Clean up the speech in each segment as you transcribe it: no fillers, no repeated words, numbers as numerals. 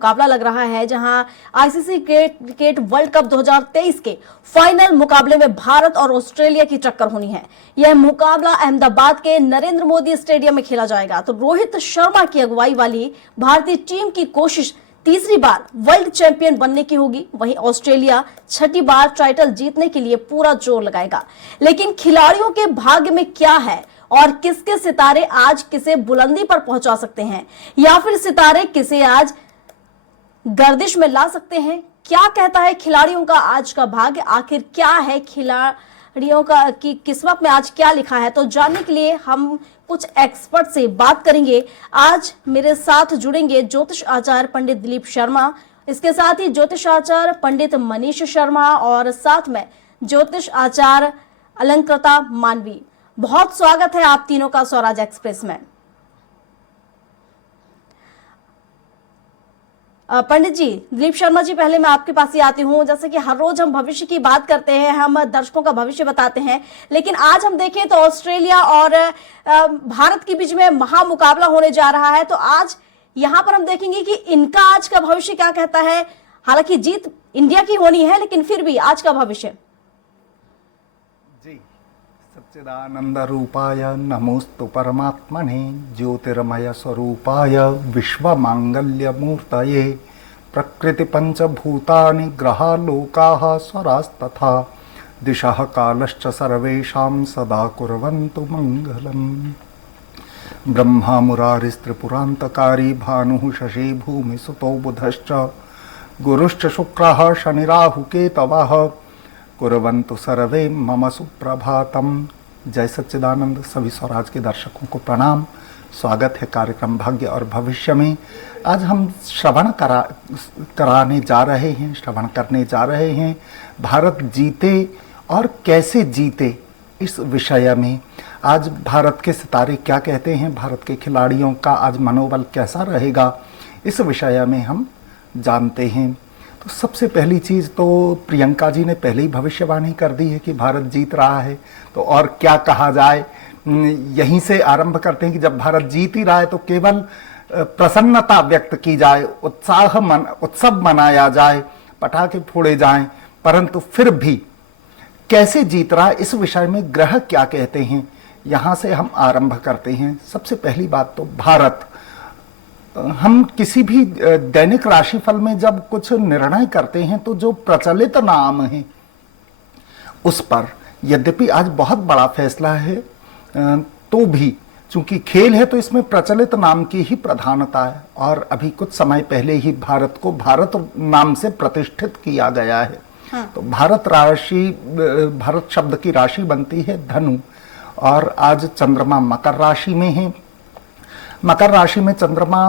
मुकाबला लग रहा है, जहां आईसीसी क्रिकेट वर्ल्ड कप 2023 के फाइनल मुकाबले में भारत और ऑस्ट्रेलिया की टक्कर होनी है। यह मुकाबला अहमदाबाद के नरेंद्र मोदी स्टेडियम में खेला जाएगा। तो रोहित शर्मा की अगुवाई वाली भारतीय टीम की कोशिश तीसरी बार वर्ल्ड चैंपियन बनने की होगी। वहीं ऑस्ट्रेलिया छठी बार टाइटल जीतने के लिए पूरा जोर लगाएगा। लेकिन खिलाड़ियों के भाग्य में क्या है और किसके सितारे आज किसे बुलंदी पर पहुंचा सकते हैं, या फिर सितारे किसे आज गर्दिश में ला सकते हैं? क्या कहता है खिलाड़ियों का आज का भाग्य? आखिर क्या है खिलाड़ियों का की किस्मत में आज क्या लिखा है? तो जानने के लिए हम कुछ एक्सपर्ट से बात करेंगे। आज मेरे साथ जुड़ेंगे ज्योतिष आचार्य पंडित दिलीप शर्मा, इसके साथ ही ज्योतिष आचार्य पंडित मनीष शर्मा और साथ में ज्योतिष आचार्य अलंकृता मानवी। बहुत स्वागत है आप तीनों का स्वराज एक्सप्रेस में। पंडित जी, दिलीप शर्मा जी, पहले मैं आपके पास ही आती हूँ। जैसे कि हर रोज हम भविष्य की बात करते हैं, हम दर्शकों का भविष्य बताते हैं, लेकिन आज हम देखें तो ऑस्ट्रेलिया और भारत के बीच में महामुकाबला होने जा रहा है। तो आज यहाँ पर हम देखेंगे कि इनका आज का भविष्य क्या कहता है। हालांकि जीत इंडिया की होनी है, लेकिन फिर भी आज का भविष्य। जी, सच्चिदानंद रूपाय नमोस्तु परमात्मने ज्योतिर्मय स्वरूपाय विश्व मांगल्य मूर्तये प्रकृति पंचभूतानि ग्रहा लोकाः स्वरास्तथा दिशः कालश्च सर्वेषां सदा कुर्वन्तु मंगलम्। ब्रह्मा मुरारिस्त्रिपुरान्तकारी भानुः शशि भूमिसुतो बुधश्च गुरुश्च शुक्रः शनिराहु केतवः कुर्वन्तु सर्वे मम सुप्रभातम। जय सच्चिदानंद। सभी स्वराज के दर्शकों को प्रणाम। स्वागत है कार्यक्रम भाग्य और भविष्य में। आज हम श्रवण करने जा रहे हैं भारत जीते और कैसे जीते, इस विषय में। आज भारत के सितारे क्या कहते हैं, भारत के खिलाड़ियों का आज मनोबल कैसा रहेगा, इस विषय में हम जानते हैं। तो सबसे पहली चीज़ तो प्रियंका जी ने पहले ही भविष्यवाणी कर दी है कि भारत जीत रहा है, तो और क्या कहा जाए। यहीं से आरंभ करते हैं कि जब भारत जीत ही रहा है तो केवल प्रसन्नता व्यक्त की जाए, उत्सव मनाया जाए, पटाखे फोड़े जाएं, परंतु फिर भी कैसे जीत रहा है, इस विषय में ग्रह क्या कहते हैं, यहाँ से हम आरंभ करते हैं। सबसे पहली बात तो भारत, हम किसी भी दैनिक राशिफल में जब कुछ निर्णय करते हैं तो जो प्रचलित नाम है उस पर, यद्यपि आज बहुत बड़ा फैसला है तो भी चूंकि खेल है तो इसमें प्रचलित नाम की ही प्रधानता है। और अभी कुछ समय पहले ही भारत को भारत नाम से प्रतिष्ठित किया गया है। हाँ। तो भारत शब्द की राशि बनती है धनु, और आज चंद्रमा मकर राशि में है। मकर राशि में चंद्रमा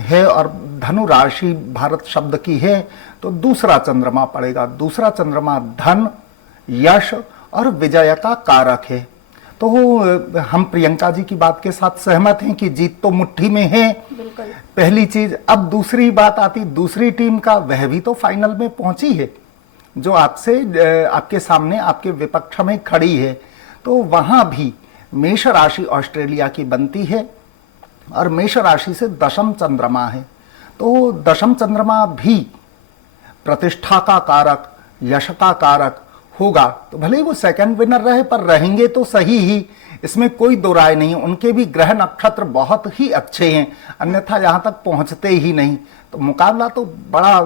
है और धनु राशि भारत शब्द की है, तो दूसरा चंद्रमा पड़ेगा। दूसरा चंद्रमा धन, यश और विजय का कारक है। तो हम प्रियंका जी की बात के साथ सहमत हैं कि जीत तो मुट्ठी में है, पहली चीज। अब दूसरी बात आती दूसरी टीम का, वह भी तो फाइनल में पहुंची है, जो आपके सामने आपके विपक्ष में खड़ी है। तो वहां भी मेष राशि ऑस्ट्रेलिया की बनती है और मेष राशि से दशम चंद्रमा है। तो दशम चंद्रमा भी प्रतिष्ठा का कारक, यश का कारक होगा। तो भले ही वो सेकंड विनर रहे, पर रहेंगे तो सही ही, इसमें कोई दो राय नहीं है। उनके भी ग्रह नक्षत्र बहुत ही अच्छे हैं, अन्यथा यहाँ तक पहुँचते ही नहीं। तो मुकाबला तो बड़ा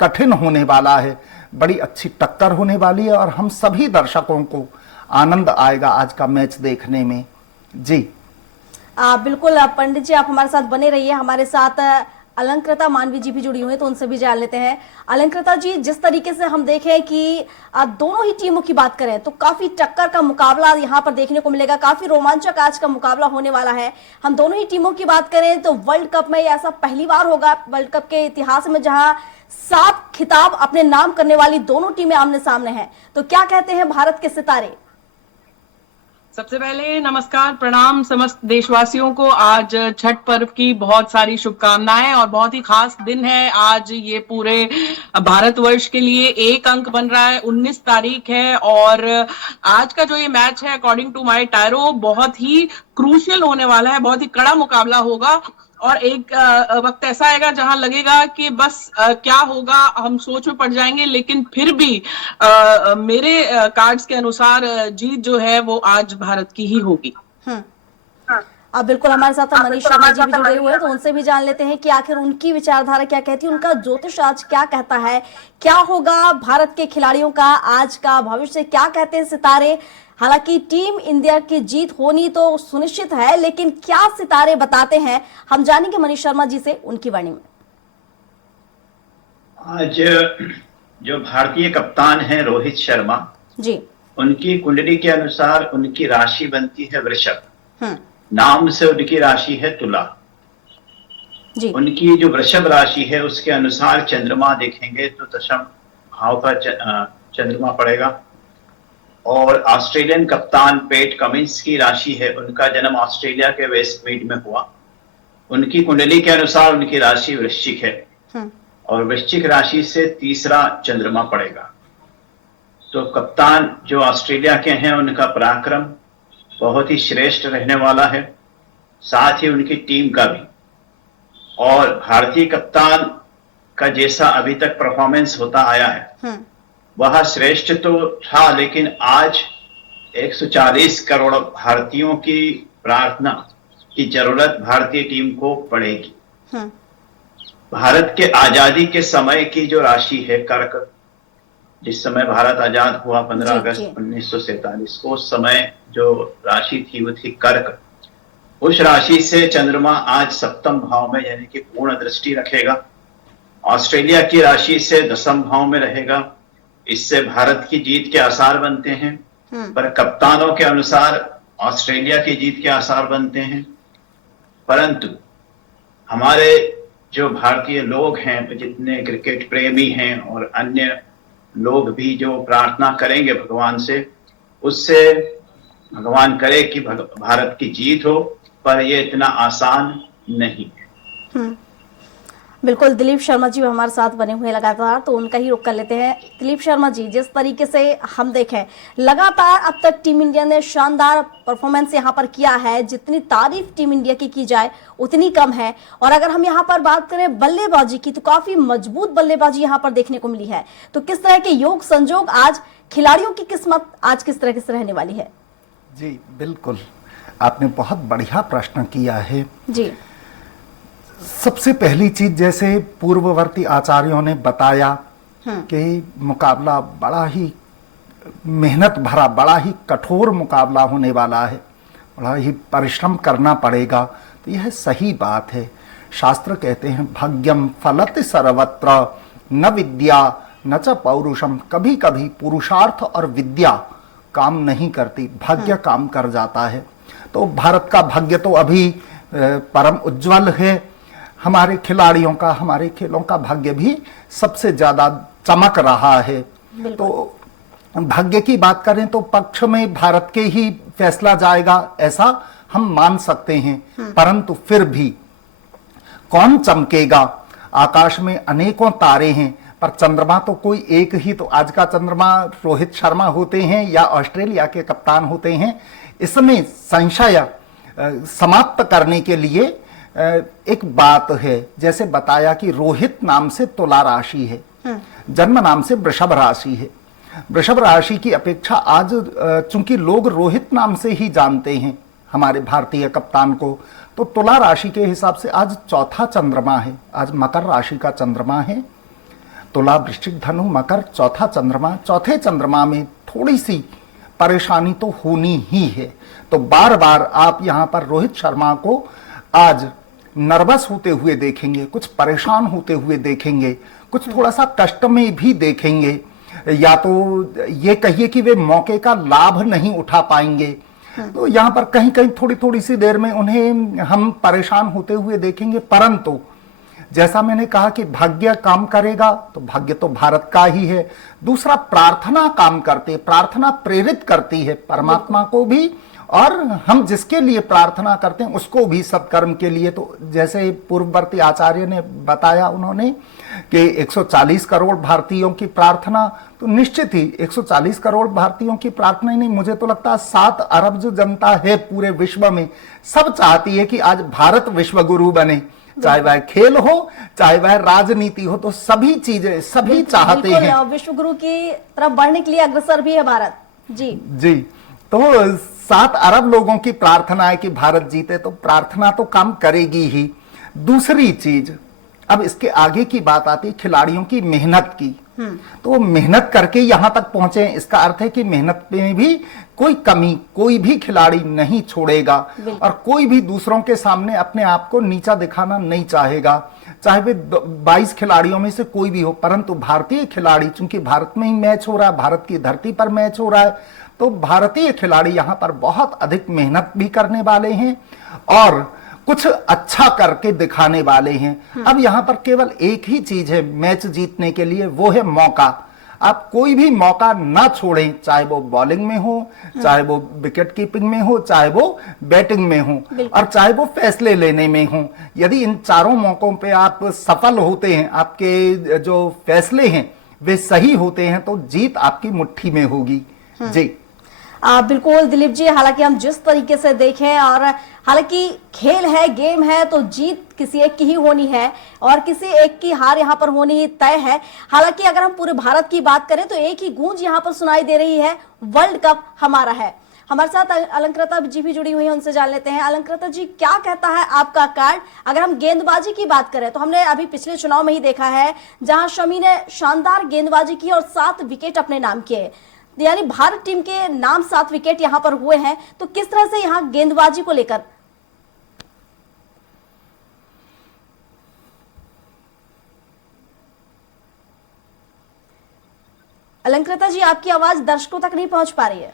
कठिन होने वाला है, बड़ी अच्छी टक्कर होने वाली है और हम सभी दर्शकों को आनंद आएगा आज का मैच देखने में। जी बिल्कुल पंडित जी, आप हमारे साथ बने रहिए। हमारे साथ अलंकृता मानवी जी भी जुड़ी हुई है, तो उनसे भी जान लेते हैं। अलंकृता जी, जिस तरीके से हम देखें कि दोनों ही टीमों की बात करें तो काफी टक्कर का मुकाबला यहाँ पर देखने को मिलेगा, काफी रोमांचक आज का मुकाबला होने वाला है। हम दोनों ही टीमों की बात करें तो वर्ल्ड कप में ऐसा पहली बार होगा वर्ल्ड कप के इतिहास में जहां 7 खिताब अपने नाम करने वाली दोनों टीमें आमने सामने हैं। तो क्या कहते हैं भारत के सितारे? सबसे पहले नमस्कार, प्रणाम समस्त देशवासियों को। आज छठ पर्व की बहुत सारी शुभकामनाएं और बहुत ही खास दिन है आज। ये पूरे भारतवर्ष के लिए एक अंक बन रहा है, 19 तारीख है और आज का जो ये मैच है अकॉर्डिंग टू माय टायरो बहुत ही क्रूशियल होने वाला है, बहुत ही कड़ा मुकाबला होगा। और एक वक्त ऐसा आएगा जहां लगेगा कि बस क्या होगा, हम सोच में पड़ जाएंगे, लेकिन फिर भी मेरे कार्ड्स के अनुसार जीत जो है वो आज भारत की ही होगी। हम्म। अब बिल्कुल हमारे साथ मनीष शर्मा जी भी जुड़े हुए हैं, तो उनसे भी जान लेते हैं कि आखिर उनकी विचारधारा क्या कहती है, उनका ज्योतिष आज क्या कहता है, क्या होगा भारत के खिलाड़ियों का आज का भविष्य, क्या कहते हैं सितारे। हालांकि टीम इंडिया की जीत होनी तो सुनिश्चित है, लेकिन क्या सितारे बताते हैं, हम जानेंगे मनीष शर्मा जी से उनकी वाणी में। आज जो भारतीय कप्तान हैं रोहित शर्मा जी, उनकी कुंडली के अनुसार उनकी राशि बनती है वृषभ, हम्म, नाम से उनकी राशि है तुला। जी, उनकी जो वृषभ राशि है उसके अनुसार चंद्रमा देखेंगे तो दशम भाव का चंद्रमा पड़ेगा। और ऑस्ट्रेलियन कप्तान पेट कमिंस की राशि है, उनका जन्म ऑस्ट्रेलिया के वेस्टमीड में हुआ। उनकी कुंडली के अनुसार उनकी राशि वृश्चिक है और वृश्चिक राशि से तीसरा चंद्रमा पड़ेगा। तो कप्तान जो ऑस्ट्रेलिया के हैं उनका पराक्रम बहुत ही श्रेष्ठ रहने वाला है, साथ ही उनकी टीम का भी। और भारतीय कप्तान का जैसा अभी तक परफॉर्मेंस होता आया है वह श्रेष्ठ तो था, लेकिन आज 140 करोड़ भारतीयों की प्रार्थना की जरूरत भारतीय टीम को पड़ेगी। भारत के आजादी के समय की जो राशि है कर्क, जिस समय भारत आजाद हुआ 15 अगस्त 1947 को, उस समय जो राशि थी वो थी कर्क। उस राशि से चंद्रमा आज सप्तम भाव में यानी कि पूर्ण दृष्टि रखेगा। ऑस्ट्रेलिया की राशि से दसम भाव में रहेगा, इससे भारत की जीत के आसार बनते हैं। पर कप्तानों के अनुसार ऑस्ट्रेलिया की जीत के आसार बनते हैं। परंतु हमारे जो भारतीय लोग हैं, जितने क्रिकेट प्रेमी हैं और अन्य लोग भी जो प्रार्थना करेंगे भगवान से, उससे भगवान करे कि भारत की जीत हो, पर ये इतना आसान नहीं है। बिल्कुल, दिलीप शर्मा जी हमारे साथ बने हुए लगातार, तो उनका ही रुख कर लेते हैं। दिलीप शर्मा जी, जिस तरीके से हम देखें लगातार अब तक टीम इंडिया ने शानदार परफॉर्मेंस यहाँ पर किया है, जितनी तारीफ टीम इंडिया की जाए उतनी कम है। और अगर हम यहाँ पर बात करें बल्लेबाजी की, तो काफी मजबूत बल्लेबाजी यहाँ पर देखने को मिली है। तो किस तरह के योग संजोग, आज खिलाड़ियों की किस्मत आज किस तरह से रहने वाली है? जी बिल्कुल, आपने बहुत बढ़िया प्रश्न किया है जी। सबसे पहली चीज, जैसे पूर्ववर्ती आचार्यों ने बताया कि मुकाबला बड़ा ही मेहनत भरा, बड़ा ही कठोर मुकाबला होने वाला है, बड़ा ही परिश्रम करना पड़ेगा। तो यह सही बात है। शास्त्र कहते हैं भाग्यम फलति सर्वत्र न विद्या न च पौरुषम। कभी कभी पुरुषार्थ और विद्या काम नहीं करती, भाग्य काम कर जाता है। तो भारत का भाग्य तो अभी परम उज्जवल है। हमारे खिलाड़ियों का, हमारे खेलों का भाग्य भी सबसे ज्यादा चमक रहा है। तो भाग्य की बात करें तो पक्ष में भारत के ही फैसला जाएगा, ऐसा हम मान सकते हैं। परंतु फिर भी कौन चमकेगा? आकाश में अनेकों तारे हैं, पर चंद्रमा तो कोई एक ही। तो आज का चंद्रमा रोहित शर्मा होते हैं या ऑस्ट्रेलिया के कप्तान होते हैं, इसमें संशय समाप्त करने के लिए एक बात है। जैसे बताया कि रोहित नाम से तुला राशि है, जन्म नाम से वृषभ राशि है। वृषभ राशि की अपेक्षा आज चूंकि लोग रोहित नाम से ही जानते हैं हमारे भारतीय कप्तान को, तो तुला राशि के हिसाब से आज चौथा चंद्रमा है। आज मकर राशि का चंद्रमा है। तुला, वृश्चिक, धनु, मकर, चौथा चंद्रमा। चौथे चंद्रमा में थोड़ी सी परेशानी तो होनी ही है। तो बार बार आप यहाँ पर रोहित शर्मा को आज नर्वस होते हुए देखेंगे, कुछ परेशान होते हुए देखेंगे, कुछ थोड़ा सा कष्ट में भी देखेंगे, या तो ये कहिए कि वे मौके का लाभ नहीं उठा पाएंगे। तो यहाँ पर कहीं कहीं थोड़ी थोड़ी सी देर में उन्हें हम परेशान होते हुए देखेंगे। परंतु जैसा मैंने कहा कि भाग्य काम करेगा, तो भाग्य तो भारत का ही है। दूसरा, प्रार्थना काम करते, प्रार्थना प्रेरित करती है परमात्मा को भी, और हम जिसके लिए प्रार्थना करते हैं उसको भी सत्कर्म के लिए। तो जैसे पूर्ववर्ती आचार्य ने बताया, उन्होंने कि 140 करोड़ भारतीयों की प्रार्थना, तो निश्चित ही 140 करोड़ भारतीयों की प्रार्थना ही नहीं, मुझे तो लगता है 7 अरब जो जनता है पूरे विश्व में, सब चाहती है कि आज भारत विश्व गुरु बने। चाहे वह खेल हो, चाहे वह राजनीति हो, तो सभी चीजें सभी चाहते हैं। विश्व गुरु की तरफ बढ़ने के लिए अग्रसर भी है भारत। जी जी, तो 7 अरब लोगों की प्रार्थना है कि भारत जीते, तो प्रार्थना तो काम करेगी ही। दूसरी चीज, अब इसके आगे की बात आती है खिलाड़ियों की मेहनत की। तो मेहनत करके यहां तक पहुंचे, इसका अर्थ है कि मेहनत में भी कोई कमी कोई भी खिलाड़ी नहीं छोड़ेगा और कोई भी दूसरों के सामने अपने आप को नीचा दिखाना नहीं चाहेगा, चाहे वे 22 खिलाड़ियों में से कोई भी हो। परंतु भारतीय खिलाड़ी, चूंकि भारत में ही मैच हो रहा है, भारत की धरती पर मैच हो रहा है, तो भारतीय खिलाड़ी यहां पर बहुत अधिक मेहनत भी करने वाले हैं और कुछ अच्छा करके दिखाने वाले हैं। अब यहां पर केवल एक ही चीज है मैच जीतने के लिए, वो है मौका। आप कोई भी मौका ना छोड़ें, चाहे वो बॉलिंग में हो, चाहे वो विकेट कीपिंग में हो, चाहे वो बैटिंग में हो और चाहे वो फैसले लेने में हो। यदि इन चारों मौकों पे आप सफल होते हैं, आपके जो फैसले हैं वे सही होते हैं, तो जीत आपकी मुट्ठी में होगी। जी बिल्कुल दिलीप जी, हालांकि हम जिस तरीके से देखें, और हालांकि खेल है, गेम है, तो जीत किसी एक की ही होनी है और किसी एक की हार यहाँ पर होनी तय है। हालांकि अगर हम पूरे भारत की बात करें तो एक ही गूंज यहाँ पर सुनाई दे रही है, वर्ल्ड कप हमारा है। हमारे साथ अलंकृता जी भी जुड़ी हुई है, उनसे जान लेते हैं। अलंकृता जी, क्या कहता है आपका कार्ड? अगर हम गेंदबाजी की बात करें तो हमने अभी पिछले चुनाव में ही देखा है जहां शमी ने शानदार गेंदबाजी की और 7 विकेट अपने नाम किए, यानी भारत टीम के नाम 7 विकेट यहां पर हुए हैं। तो किस तरह से यहां गेंदबाजी को लेकर? अलंकृता जी, आपकी आवाज दर्शकों तक नहीं पहुंच पा रही है।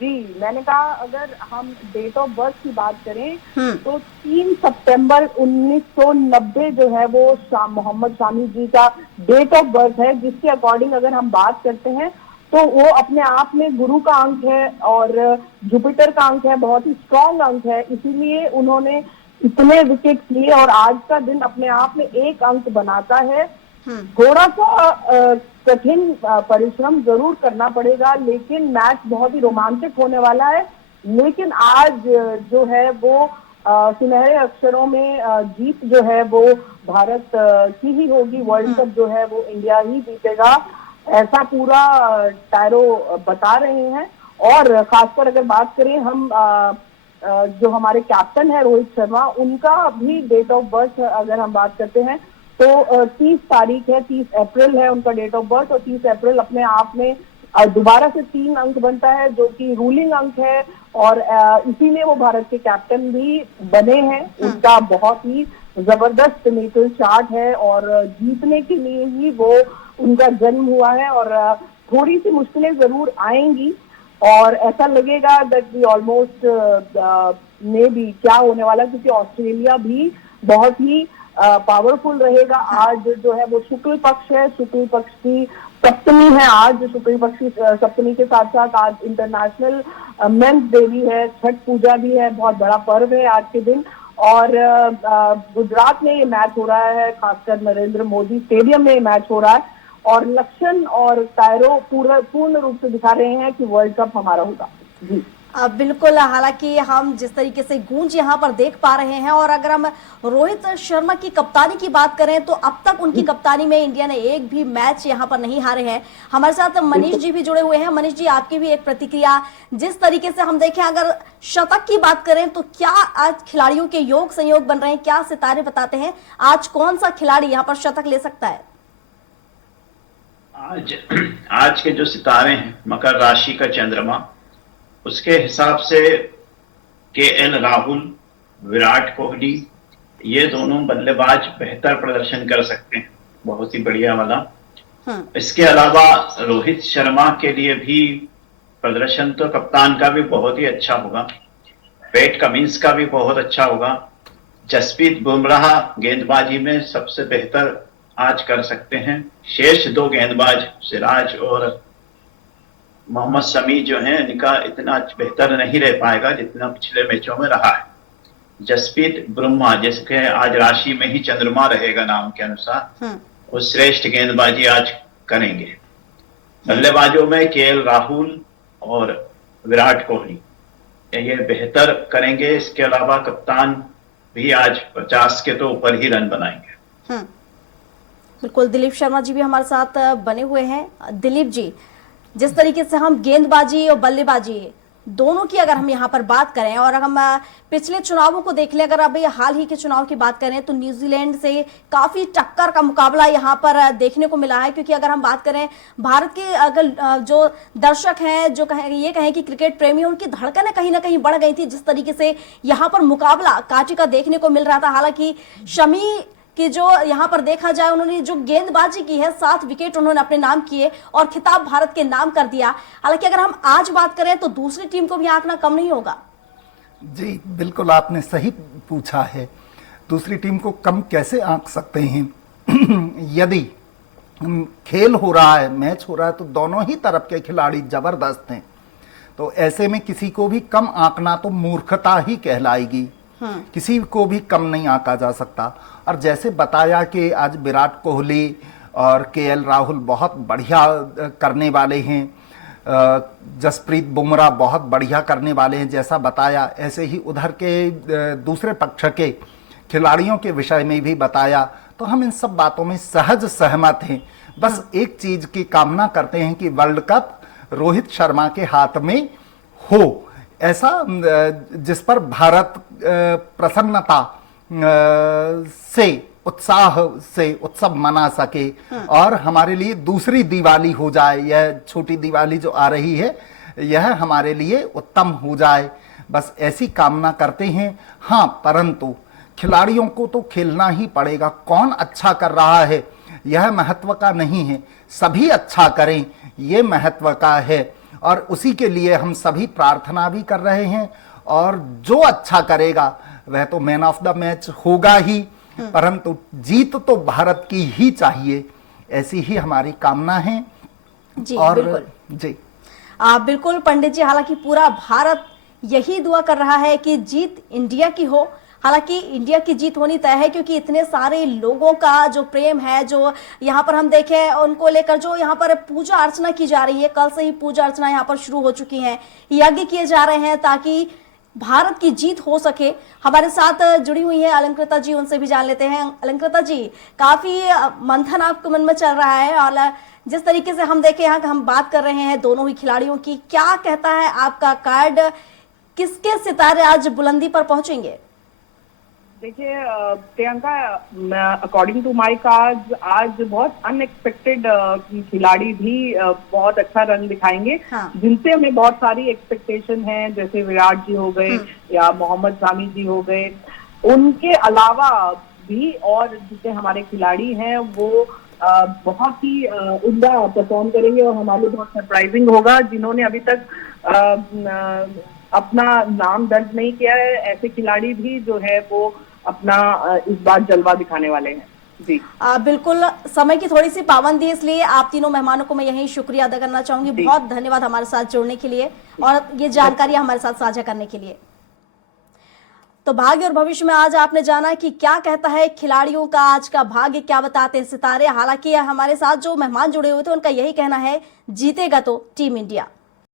जी, मैंने कहा अगर हम डेट ऑफ बर्थ की बात करें तो 3 सितंबर 1990 जो है वो मोहम्मद शामी जी का डेट ऑफ बर्थ है, जिसके अकॉर्डिंग अगर हम बात करते हैं तो वो अपने आप में गुरु का अंक है और जुपिटर का अंक है, बहुत ही स्ट्रॉन्ग अंक है। इसीलिए उन्होंने इतने विकेट लिए और आज का दिन अपने आप में एक अंक बनाता है। थोड़ा सा कठिन परिश्रम जरूर करना पड़ेगा, लेकिन मैच बहुत ही रोमांचक होने वाला है। लेकिन आज जो है वो सुनहरे अक्षरों में जीत जो है वो भारत की ही होगी। वर्ल्ड कप जो है वो इंडिया ही जीतेगा, ऐसा पूरा टायरो बता रहे हैं। और खासकर अगर बात करें हम जो हमारे कैप्टन है रोहित शर्मा, उनका भी डेट ऑफ बर्थ अगर हम बात करते हैं तो 30 तारीख है, 30 अप्रैल है उनका डेट ऑफ बर्थ। और 30 अप्रैल अपने आप में दोबारा से 3 अंक बनता है, जो कि रूलिंग अंक है और इसीलिए वो भारत के कैप्टन भी बने हैं। उनका बहुत ही जबरदस्त नेचर चार्ट है और जीतने के लिए ही वो उनका जन्म हुआ है। और थोड़ी सी मुश्किलें जरूर आएंगी और ऐसा लगेगा that we almost may be क्या होने वाला, क्योंकि ऑस्ट्रेलिया भी बहुत ही पावरफुल रहेगा। आज जो है वो शुक्ल पक्ष है, शुक्ल पक्ष की सप्तमी है आज। शुक्ल पक्ष की सप्तमी के साथ साथ आज इंटरनेशनल मेंस डे भी है, छठ पूजा भी है, बहुत बड़ा पर्व है आज के दिन। और गुजरात में ये मैच हो रहा है, खासकर नरेंद्र मोदी स्टेडियम में ये मैच हो रहा है और लक्षण और टायरो पूर्ण रूप से दिखा रहे हैं कि वर्ल्ड कप हमारा होगा। जी बिल्कुल, हालांकि हम जिस तरीके से गूंज यहाँ पर देख पा रहे हैं, और अगर हम रोहित शर्मा की कप्तानी की बात करें तो अब तक उनकी कप्तानी में इंडिया ने एक भी मैच यहाँ पर नहीं हारे हैं। हमारे साथ मनीष जी भी जुड़े हुए हैं। मनीष जी, आपकी भी एक प्रतिक्रिया। जिस तरीके से हम देखें, अगर शतक की बात करें तो क्या आज खिलाड़ियों के योग संयोग बन रहे हैं? क्या सितारे बताते हैं आज कौन सा खिलाड़ी यहाँ पर शतक ले सकता है? आज के जो सितारे हैं, मकर राशि का चंद्रमा, उसके हिसाब से KL राहुल, विराट कोहली, ये दोनों बल्लेबाज बेहतर प्रदर्शन कर सकते हैं, बहुत ही बढ़िया वाला। इसके अलावा रोहित शर्मा के लिए भी प्रदर्शन तो कप्तान का भी बहुत ही अच्छा होगा, पैट कमिंस का भी बहुत अच्छा होगा। जसप्रीत बुमराह गेंदबाजी में सबसे बेहतर आज कर सकते हैं। शेष 2 गेंदबाज सिराज और मोहम्मद शमी जो है, इनका इतना बेहतर नहीं रह पाएगा जितना पिछले मैचों में रहा है। जसप्रीत बुमराह जिसके आज राशि में ही चंद्रमा रहेगा नाम के अनुसार, वो श्रेष्ठ गेंदबाजी आज करेंगे। बल्लेबाजों में केएल राहुल और विराट कोहली ये बेहतर करेंगे। इसके अलावा कप्तान भी आज 50 के तो ऊपर ही रन बनाएंगे। बिल्कुल, दिलीप शर्मा जी भी हमारे साथ बने हुए हैं। दिलीप जी, जिस तरीके से हम गेंदबाजी और बल्लेबाजी दोनों की अगर हम यहाँ पर बात करें और हम पिछले चुनावों को देख लें, अगर अभी हाल ही के चुनाव की बात करें तो न्यूजीलैंड से काफी टक्कर का मुकाबला यहाँ पर देखने को मिला है। क्योंकि अगर हम बात करें भारत के अगर जो दर्शक हैं, जो ये कहें कि क्रिकेट प्रेमी, उनकी धड़कनें कहीं ना कहीं बढ़ गई थी। जिस तरीके से यहाँ पर मुकाबला कांटे का देखने को मिल रहा था। हालांकि शमी कि जो यहाँ पर देखा जाए, उन्होंने जो गेंदबाजी की है 7 विकेट उन्होंने अपने नाम किए और खिताब भारत के नाम कर दिया। हालांकि अगर हम आज बात करें तो दूसरी टीम को भी आंकना कम नहीं होगा। जी बिल्कुल, आपने सही पूछा है। दूसरी टीम को कम कैसे आंक सकते हैं? यदि खेल हो रहा है, मैच हो रहा है, तो दोनों ही तरफ के खिलाड़ी जबरदस्त हैं। तो ऐसे में किसी को भी कम आंकना तो मूर्खता ही कहलाएगी। किसी को भी कम नहीं आंका जा सकता। और जैसे बताया कि आज विराट कोहली और केएल राहुल बहुत बढ़िया करने वाले हैं, जसप्रीत बुमराह बहुत बढ़िया करने वाले हैं, जैसा बताया, ऐसे ही उधर के दूसरे पक्ष के खिलाड़ियों के विषय में भी बताया। तो हम इन सब बातों में सहज सहमत हैं। बस एक चीज की कामना करते हैं कि वर्ल्ड कप रोहित शर्मा के हाथ में हो, ऐसा जिस पर भारत प्रसन्नता से, उत्साह से उत्सव मना सके और हमारे लिए दूसरी दिवाली हो जाए। यह छोटी दिवाली जो आ रही है, यह हमारे लिए उत्तम हो जाए। बस ऐसी कामना करते हैं। हाँ, परंतु खिलाड़ियों को तो खेलना ही पड़ेगा। कौन अच्छा कर रहा है यह महत्व का नहीं है, सभी अच्छा करें ये महत्व का है। और उसी के लिए हम सभी प्रार्थना भी कर रहे हैं। और जो अच्छा करेगा वह तो मैन ऑफ द मैच होगा ही, परंतु जीत तो भारत की ही चाहिए, ऐसी ही हमारी कामना है। जी और बिल्कुल जी बिल्कुल पंडित जी, हालांकि पूरा भारत यही दुआ कर रहा है कि जीत इंडिया की हो। हालांकि इंडिया की जीत होनी तय है, क्योंकि इतने सारे लोगों का जो प्रेम है, जो यहाँ पर हम देखें उनको लेकर जो यहाँ पर पूजा अर्चना की जा रही है, कल से ही पूजा अर्चना यहाँ पर शुरू हो चुकी है, यज्ञ किए जा रहे हैं ताकि भारत की जीत हो सके। हमारे साथ जुड़ी हुई है अलंकृता जी, उनसे भी जान लेते हैं। अलंकृता जी, काफी मंथन आपके मन में चल रहा है और जिस तरीके से हम देखें, यहाँ हम बात कर रहे हैं दोनों ही खिलाड़ियों की, क्या कहता है आपका कार्ड, किसके सितारे आज बुलंदी पर पहुंचेंगे? देखिए Priyanka, according to my card आज बहुत अनएक्सपेक्टेड खिलाड़ी भी बहुत अच्छा रन दिखाएंगे। हाँ। जिनसे हमें बहुत सारी एक्सपेक्टेशन है, जैसे विराट जी हो गए या मोहम्मद शामी जी हो गए। उनके अलावा भी और जितने हमारे खिलाड़ी हैं वो बहुत ही उम्दा परफॉर्म करेंगे और हमारे लिए बहुत सरप्राइजिंग होगा। जिन्होंने अभी तक अपना नाम दर्ज नहीं किया है, ऐसे खिलाड़ी भी जो है वो अपना इस बार जलवा दिखाने वाले हैं। जी बिल्कुल, समय की थोड़ी सी पाबंदी, इसलिए आप तीनों मेहमानों को मैं यही शुक्रिया अदा करना चाहूंगी। बहुत धन्यवाद हमारे साथ जुड़ने के लिए और ये जानकारी हमारे साथ साझा करने के लिए। तो भाग्य और भविष्य में आज आपने जाना कि क्या कहता है खिलाड़ियों का आज का भाग्य, क्या बताते हैं सितारे। हालांकि हमारे साथ जो मेहमान जुड़े हुए थे उनका यही कहना है, जीतेगा तो टीम इंडिया।